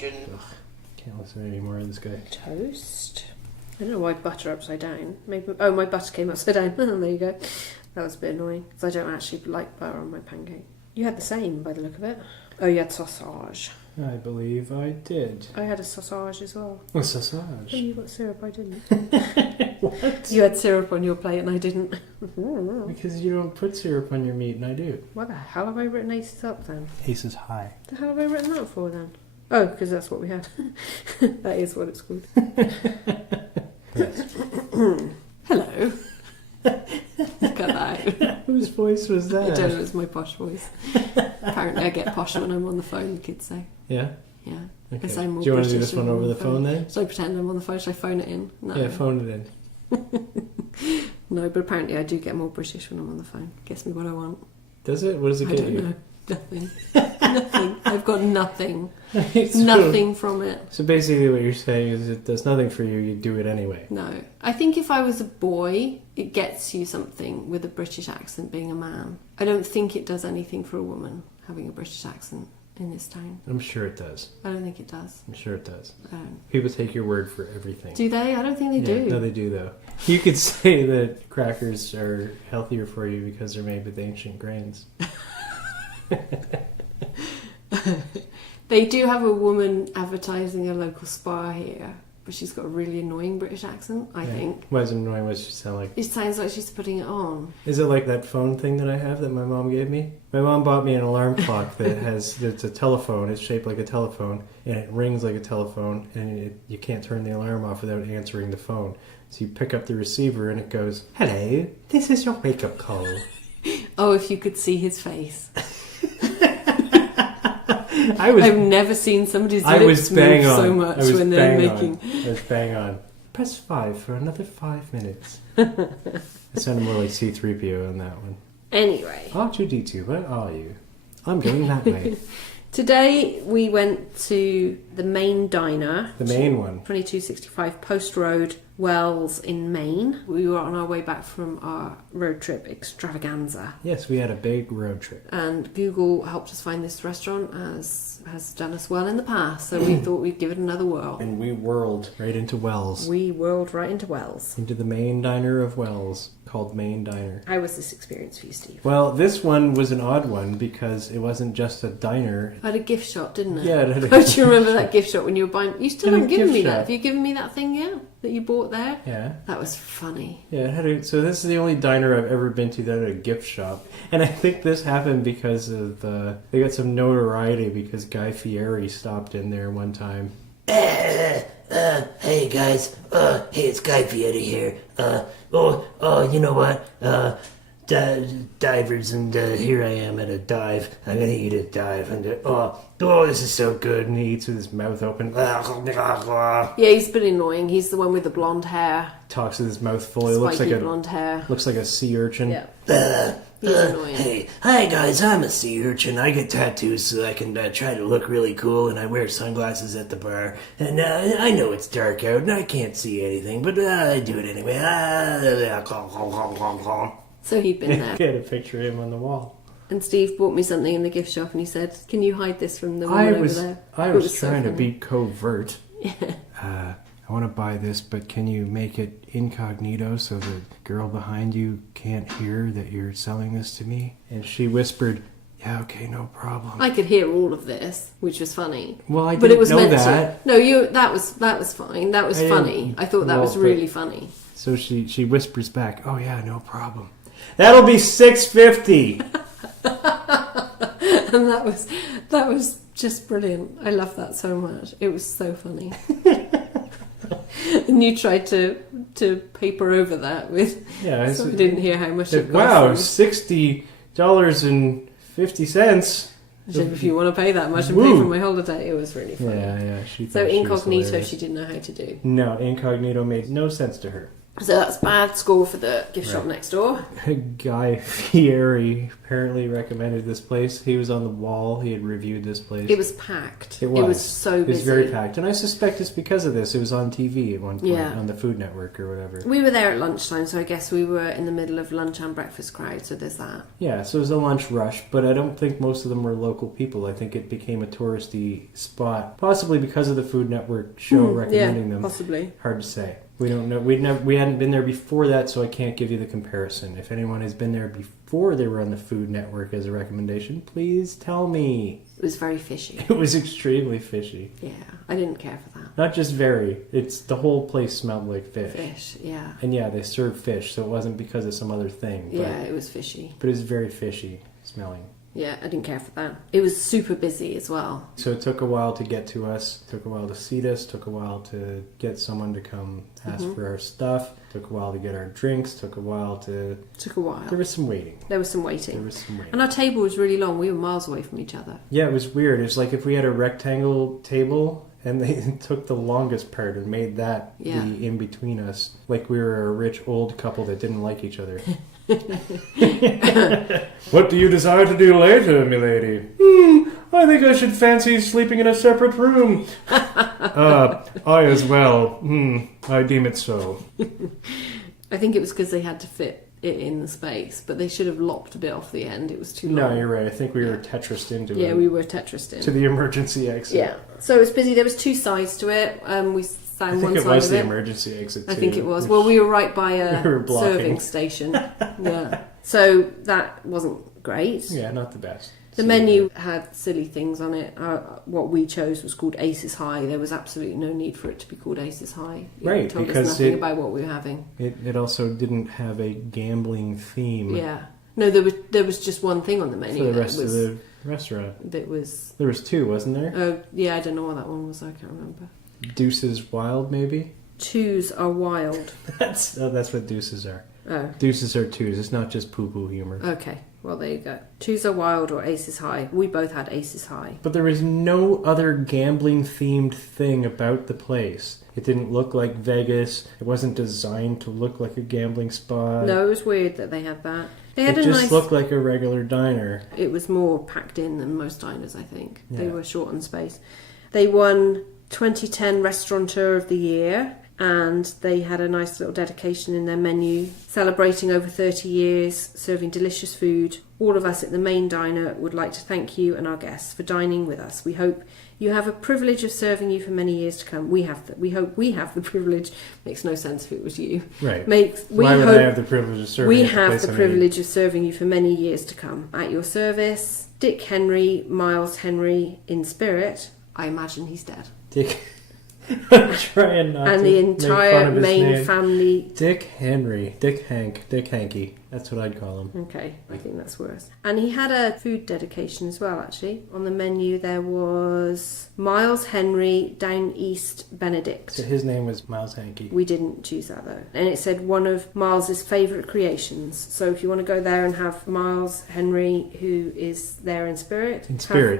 station. Ugh, can't listen any more of this guy. Toast. I don't know why butter upside down. Maybe. Oh, my butter came upside down. There you go. That was a bit annoying because I don't actually like butter on my pancake. You had the same by the look of it. Oh, you had sausage. I believe I did. I had a sausage as well. Oh, sausage. Oh, you got syrup, I didn't. What? You had syrup on your plate and I didn't. Because you don't put syrup on your meat and I do. Why the hell have I written aces up then? Aces high. The hell have I written that for then? Oh, because that's what we had. That is what it's called. Yes. Hello. Cut that out. Whose voice was that? I don't know, it's my posh voice. Apparently I get posh when I'm on the phone, the kids say. Yeah? Yeah. Okay. I sound more do you want to do British this one when I'm over on the the phone then? Should I pretend I'm on the phone? Should I phone it in? No. Yeah, phone it in. No, but apparently I do get more British when I'm on the phone. Gets me what I want. Does it? What does it I get don't you? know. Nothing. Nothing. I've got nothing. It's Nothing from it. So basically what you're saying is it does nothing for you, you do it anyway. No. I think if I was a boy, it gets you something with a British accent being a man. I don't think it does anything for a woman having a British accent in this town. I'm sure it does. I don't think it does. I'm sure it does. I don't. People take your word for everything. Do they? I don't think they do. No, they do though. You could say that crackers are healthier for you because they're made with ancient grains. They do have a woman advertising a local spa here, but she's got a really annoying British accent, I think. Why is it annoying? What does she sound like? It sounds like she's putting it on. Is it like that phone thing that I have that my mom gave me? My mom bought me an alarm clock that it's a telephone. It's shaped like a telephone, and it rings like a telephone, and you can't turn the alarm off without answering the phone. So you pick up the receiver, and it goes, "Hello, this is your wake-up call." Oh, if you could see his face. I've never seen somebody's lips move so much when they're making... I was bang on. Press 5 for another 5 minutes. I sounded more like C-3PO on that one. Anyway. R2-D2, where are you? I'm going that way. Today we went to the Maine Diner. The main one. 2265 Post Road, Wells in Maine. We were on our way back from our road trip extravaganza. Yes, we had a big road trip. And Google helped us find this restaurant, as has done us well in the past, so we thought we'd give it another whirl. And we whirled right into Wells. We whirled right into Wells. Into the Maine Diner of Wells, called Maine Diner. How was this experience for you, Steve? Well, this one was an odd one because it wasn't just a diner. I had a gift shop, didn't it? Yeah, it had a Don't you remember that gift shop when you were buying... You still haven't given me shop. that. Have you given me that thing yet? That you bought there? Yeah. That was funny. Yeah, it had a, so this is the only diner I've ever been to that had a gift shop. And I think this happened because of they got some notoriety because Guy Fieri stopped in there one time. Hey guys, hey, it's Guy Fieri here. You know what? Divers, and here I am at a dive. I'm gonna eat a dive, and this is so good. And he eats with his mouth open. Yeah, he's been annoying. He's the one with the blonde hair. Talks with his mouth full. He Spiky looks like blonde hair. Looks like a sea urchin. Yeah. He's annoying. Hey, hi guys, I'm a sea urchin. I get tattoos so I can try to look really cool, and I wear sunglasses at the bar. And I know it's dark out, and I can't see anything, but I do it anyway. So he'd been there. He had a picture of him on the wall. And Steve bought me something in the gift shop and he said, can you hide this from the woman over there? I was trying to be covert. Yeah. I want to buy this, but can you make it incognito so the girl behind you can't hear that you're selling this to me? And she whispered, yeah, okay, no problem. I could hear all of this, which was funny. Well, I but didn't it was know meant that. To. No, that was fine. That was funny. I thought that was really funny. So she whispers back, oh yeah, no problem. That'll be $6.50. And that was just brilliant. I love that so much. It was so funny. And you tried to paper over that with. Yeah, so I didn't hear how much it cost. Wow, $60.50. If you want to pay that much and pay for my holiday, it was really funny. Yeah. So incognito, she didn't know how to do. No, incognito made no sense to her. So that's bad score for the gift shop next door. Guy Fieri apparently recommended this place. He was on the wall. He had reviewed this place. It was packed. It was so busy. It was very packed. And I suspect it's because of this. It was on TV at one point, on the Food Network or whatever. We were there at lunchtime, so I guess we were in the middle of lunch and breakfast crowd, so there's that. Yeah, so it was a lunch rush, but I don't think most of them were local people. I think it became a touristy spot, possibly because of the Food Network show recommending them. Possibly. Hard to say. We don't know. We hadn't been there before that, so I can't give you the comparison. If anyone has been there before they were on the Food Network as a recommendation, please tell me. It was very fishy. It was extremely fishy. Yeah, I didn't care for that. Not just very. It's the whole place smelled like fish. Fish, yeah. And yeah, they served fish, so it wasn't because of some other thing. But, yeah, it was fishy. But it was very fishy smelling. Yeah, I didn't care for that. It was super busy as well. So it took a while to get to us, took a while to seat us, took a while to get someone to come ask for our stuff, took a while to get our drinks, took a while. There was some waiting. And our table was really long. We were miles away from each other. Yeah, it was weird. It was like if we had a rectangle table and they took the longest part and made that be in between us. Like we were a rich old couple that didn't like each other. What do you desire to do later, milady? I think I should fancy sleeping in a separate room. I as well. I deem it so. I think it was because they had to fit it in the space, but they should have lopped a bit off the end. It was too long. No, you're right. I think we were Tetrised into it. Yeah, we were Tetrised in. To the emergency exit. Yeah. So it was busy. There was two sides to it. We found one side of it. I think it was the emergency exit too. I think it was. Well, we were right by a serving station. Yeah. So that wasn't great. Yeah, not the best. The menu had silly things on it. What we chose was called Aces High. There was absolutely no need for it to be called Aces High. It told us nothing about what we were having. It also didn't have a gambling theme. Yeah. No, there was just one thing on the menu. For the rest of the restaurant. There was two, wasn't there? Oh, yeah, I don't know what that one was. I can't remember. Deuces Wild, maybe? Twos are wild. That's what deuces are. Oh. Deuces are twos. It's not just poo-poo humor. Okay. Well, there you go. Twos are wild or Aces High. We both had Aces High. But there was no other gambling-themed thing about the place. It didn't look like Vegas. It wasn't designed to look like a gambling spot. No, it was weird that they had that. It just looked like a regular diner. It was more packed in than most diners, I think. Yeah. They were short on space. They won 2010 Restaurateur of the Year. And they had a nice little dedication in their menu, celebrating over 30 years, serving delicious food. All of us at the Maine Diner would like to thank you and our guests for dining with us. We hope you have a privilege of serving you for many years to come. We hope we have the privilege. Makes no sense if it was you. Right. Why would I have the privilege of serving? We have the privilege of serving you for many years to come. At your service, Dick Henry, Miles Henry in spirit. I imagine he's dead. Dick. Trying not and to the entire Maine family. Dick Henry, Dick Hanky. That's what I'd call him. Okay, I think that's worse. And he had a food dedication as well, actually. On the menu there was Miles Henry Down East Benedict. So his name was Miles Hanky. We didn't choose that though. And it said one of Miles's favourite creations. So if you want to go there and have Miles Henry, who is there in spirit.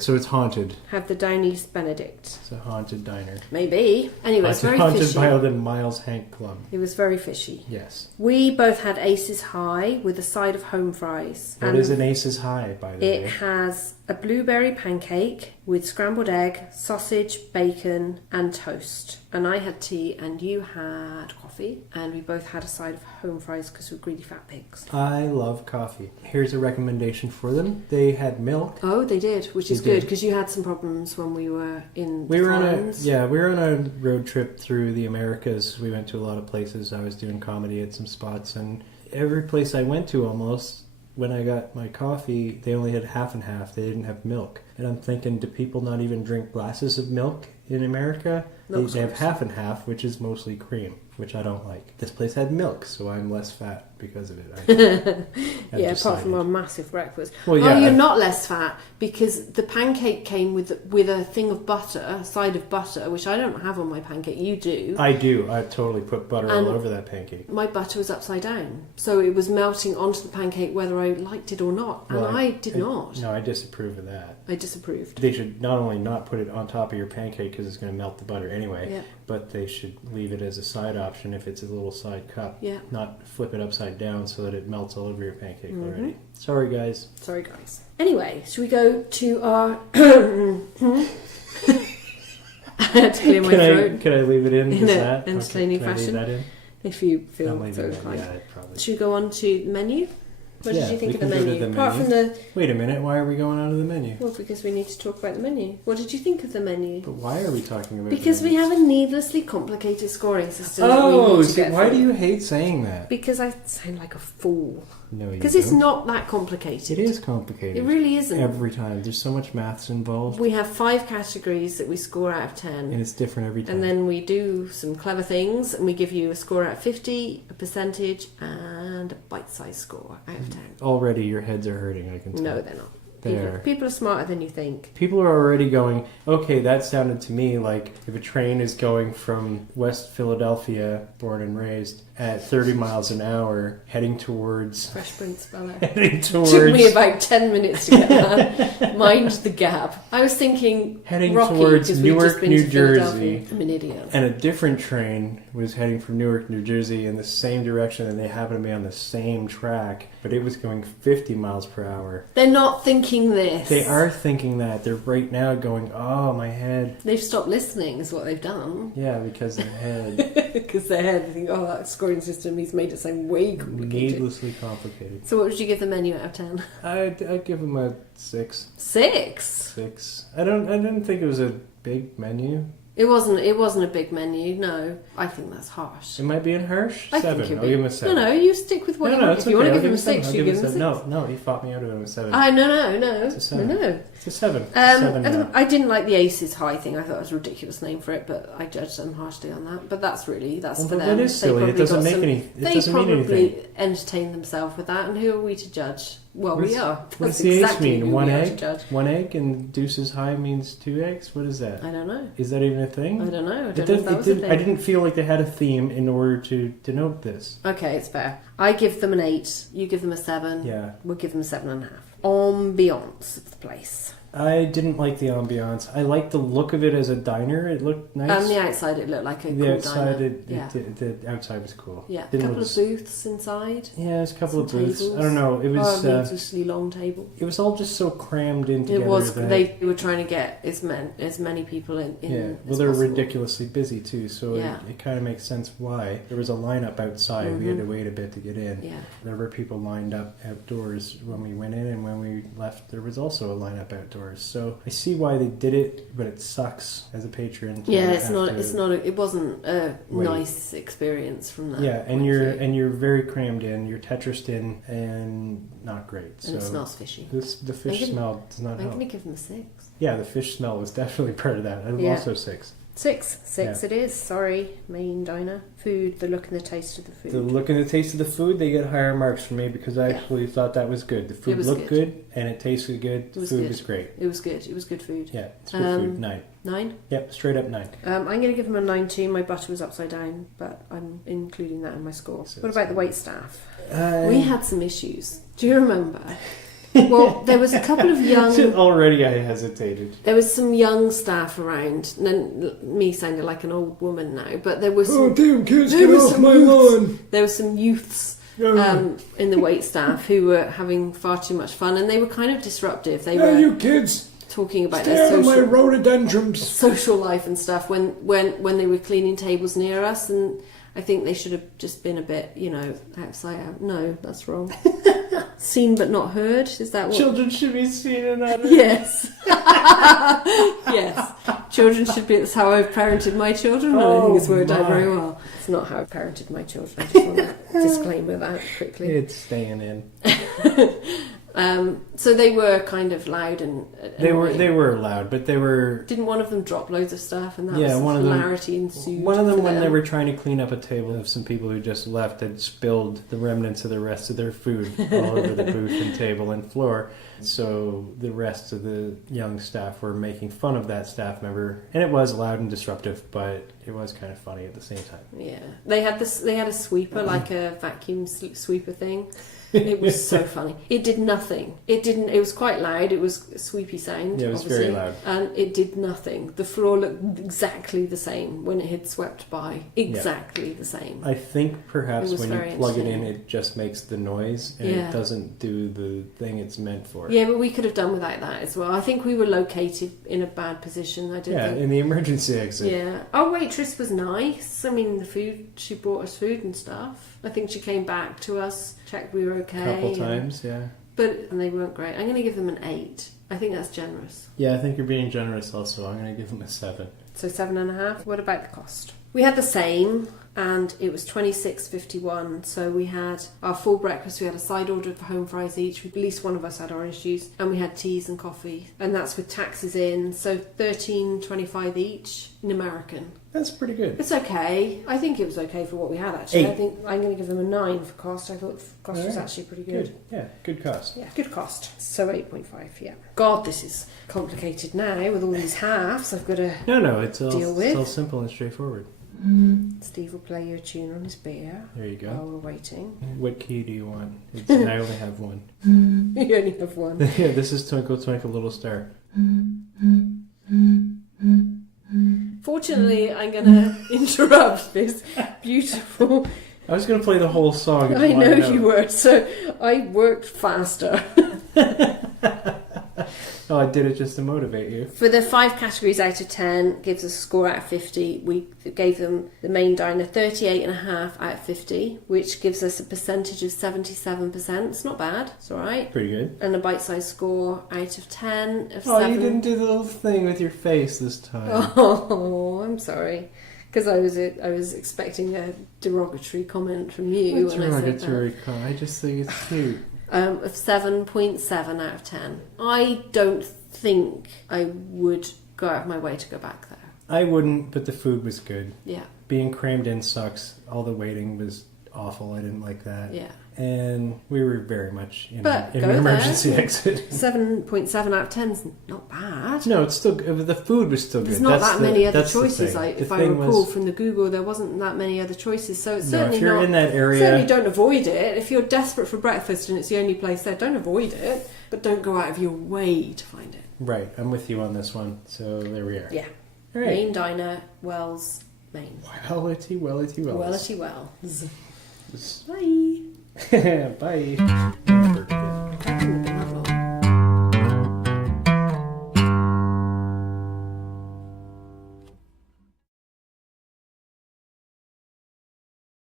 So it's haunted. Have the Down East Benedict. It's a haunted diner. Maybe. Anyway, it's very haunted fishy. Haunted by the Miles Hank Club. It was very fishy. Yes. We both had Aces High with a side of home fries. What is an Aces High, by the way? It has a blueberry pancake with scrambled egg, sausage, bacon and toast. And I had tea and you had coffee. And we both had a side of home fries because we're greedy fat pigs. I love coffee. Here's a recommendation for them. They had milk. Oh, they did, which is good because you had some problems when we were in we were on a road trip through the Americas. We went to a lot of places. I was doing comedy at some spots, and every place I went to almost, when I got my coffee, they only had half and half. They didn't have milk. And I'm thinking, do people not even drink glasses of milk in America? They have half and half, which is mostly cream, which I don't like. This place had milk, so I'm less fat because of it. Yeah, apart from our massive breakfast. Well, yeah, you're not less fat because the pancake came with a thing of butter, a side of butter, which I don't have on my pancake. You do. I do. I totally put butter all over that pancake. My butter was upside down, so it was melting onto the pancake whether I liked it or not, and I did not. No, I disapprove of that. I disapproved. They should not only not put it on top of your pancake because it's going to melt the butter anyway, but they should leave it as a side option if it's a little side cup. Yeah. Not flip it upside down so that it melts all over your pancake already. Sorry, guys. Sorry, guys. Anyway, should we go to our... I had to clear my throat. Can I leave it in? In a entertaining fashion. Can I leave that in? If you feel I'll leave so it in. inclined. Yeah, probably. Should we go on to the menu? What did you think of the we can go menu? to the Apart menu. from the... Wait a minute, why are we going on to the menu? Well, because we need to talk about the menu. What did you think of the menu? But why are we talking about Because the we menu? have a needlessly complicated scoring system. that we Oh, need to get why through. do you hate saying that? Because I sound like a fool. No, you Because don't. it's not that complicated. It is complicated. It really isn't. Every time. There's so much maths involved. We have 5 categories that we score out of 10. And it's different every time. And then we do some clever things and we give you a score out of 50, a percentage, and a bite-sized score out of 10. Already your heads are hurting, I can tell. No, they're not. They are. People are smarter than you think. People are already going, okay, that sounded to me like if a train is going from West Philadelphia, born and raised, at 30 miles an hour, heading towards... Fresh Prince Bel Air. Heading towards... Took me about 10 minutes to get that. Mind the gap. I was thinking heading Rocky, towards 'cause we'd just Newark, been New to Philadelphia. Jersey. I'm an idiot. And a different train was heading from Newark, New Jersey in the same direction, and they happened to be on the same track, but it was going 50 miles per hour. They're not thinking this. They are thinking that. They're right now going, oh, my head. They've stopped listening is what they've done. Yeah, because their head. Because their head, they think, oh, that scoring system, he's made it sound way complicated. Needlessly complicated. So what would you give the menu out of 10? I'd give them a 6. 6? 6. I didn't think it was a big menu. It wasn't a big menu, no. I think that's harsh. Am I being harsh? I 7. think you're I'll give him a 7. No, you stick with what you want. It's If you want okay. to I'll give him a 6, you give him a 6. No, he fought me out of it with a 7. No. It's a 7. No. It's a 7. It's a 7 now. I didn't like the Aces High thing. I thought it was a ridiculous name for it, but I judged them harshly on that. But that's for them. That is silly. It doesn't make any. It doesn't mean anything. They probably entertained themselves with that, and who are we to judge? Well, we are. What's That's the exactly ace mean? who One we are to egg? judge. 1 egg and deuces high means 2 eggs? What is that? I don't know. Is that even a thing? I don't know. I don't know if that was a thing. I didn't feel like they had a theme in order to denote this. Okay, it's fair. I give them an 8. You give them a 7. Yeah. We'll give them a 7.5. Ambiance of the place. I didn't like the ambiance. I liked the look of it as a diner. It looked nice. On the outside, it looked like a The cool outside, diner. the outside was cool. Yeah, a Didn't couple look of booths inside. Yeah, there's a couple Some of booths. tables. I don't know. It was. a needlessly long table. It was all just so crammed in together. It was. that- They were trying to get as many people in. Yeah, well, as they're possible. ridiculously busy too, so Yeah. it kind of makes sense why. There was a lineup outside. We had to wait a bit to get in. Yeah. There were people lined up outdoors when we went in, and when we left, there was also a lineup outdoors. So I see why they did it, but it sucks as a patron. to Yeah, it's have not. to It's not. It wasn't a wait. nice experience from that. Yeah, and point you're of view. and you're very crammed in. You're Tetrised in, and not great. And it So smells fishy. the fish I'm gonna- smell does not I'm help. going to give them a 6. Yeah, the fish smell was definitely part of that. And Yeah. also 6. 6 Yeah. it is. Sorry, Maine Diner. Food, the look and the taste of the food. The look and the taste of the food, they get higher marks from me because I actually thought that was good. The food was looked good. good and it tasted good. The was food good. was great. It was good. It was good food. Yeah, it's good food. 9. 9. Yep, straight up 9. I'm going to give them a 9 too. My butter was upside down, but I'm including that in my score. So What it's about the wait staff? Uh, We had some issues. Do you remember? Well, there was a couple of young. Already I hesitated. There was some young staff around. And then me sounded like an old woman now, but there was. Some, damn kids, there was some youths. lawn! There were some youths in the wait staff who were having far too much fun, and they were kind of disruptive. They were kids! talking about their social rhododendrons! social life and stuff when they were cleaning tables near us, and I think they should have just been a bit, outside out. No, that's wrong. Seen but not heard. Is that what? Children should be seen and not heard. Yes. Yes. Children should be. That's how I've parented my children. And I think it's worked out very well. It's not how I've parented my children. I just want to disclaimer that quickly. It's staying in. So they were kind of loud and They annoying. were loud, but they were... Didn't one of them drop loads of stuff, and that Yeah, was one of them- hilarity ensued. One of them, for when they were trying to clean up a table of some people who just left, had spilled the remnants of the rest of their food all over the booth and table and floor. So the rest of the young staff were making fun of that staff member, and it was loud and disruptive, but it was kind of funny at the same time. Yeah, they had this. They had a sweeper, like a vacuum sweeper thing, It was so funny. It did nothing. It was quite loud. It was a sweepy sound. Yeah, it was obviously, very loud. and it did nothing. The floor looked exactly the same when it had swept by. Exactly the same. I think perhaps It was when you very plug it in, entertaining. it just makes the noise and Yeah. it doesn't do the thing it's meant for. Yeah, but we could have done without that as well. I think we were located in a bad position. I didn't think. In the emergency exit. Yeah. Our waitress was nice. I mean, the food, she brought us food and stuff. I think she came back to us, checked we were okay. A couple and- times, yeah. and they weren't great. I'm going to give them an 8. I think that's generous. Yeah, I think you're being generous also. I'm going to give them a 7. So 7.5. What about the cost? We had the same, and it was $26.51. So we had our full breakfast. We had a side order of home fries each. At least one of us had orange juice, and we had teas and coffee, and that's with taxes in. So $13.25 each in American. That's pretty good. It's okay. I think it was okay for what we had. Actually, 8. I think I'm going to give them a 9 for cost. I thought the cost was Alright. actually pretty good. Yeah, good cost. Yeah, good cost. So 8.5, yeah. God, this is complicated now with all these halves I've got to No, it's all, deal with. it's all simple and straightforward. Steve will play you a tune on his beer There you go. while we're waiting. What key do you want? I only have one. You only have one. Yeah, this is Twinkle Twinkle Little Star. Fortunately, I'm going to interrupt this beautiful... I was going to play the whole song. I know you were, so I worked faster. Oh, I did it just to motivate you. For the 5 categories out of 10, gives us a score out of 50. We gave them the Maine Diner 38.5 out of 50, which gives us a percentage of 77%. It's not bad. It's all right. Pretty good. And a bite-sized score out of 10 of 7. Oh, you didn't do the little thing with your face this time. Oh, I'm sorry. Because I was expecting a derogatory comment from you What's when I said derogatory? that. I just think it's cute. Of 7.7 out of 10. I don't think I would go out of my way to go back there. I wouldn't, but the food was good. Yeah, Being crammed in sucks. All the waiting was awful. I didn't like that. yeah. And we were very much in But an go there. emergency exit. 7.7 out of 10 is not bad. No, it's still the food was still There's good. not That's that many other that's the choices. thing. If The I thing recall was- from the Google, there wasn't that many other choices. So it's No, certainly if you're not. in that area, Certainly don't avoid it. If you're desperate for breakfast and it's the only place there, don't avoid it. But don't go out of your way to find it. right? I'm with you on this one. So there we are. Yeah. All right. Maine Diner, Wells, Maine. Wellity, Wells. Wellity Wells. It's- Bye. Bye.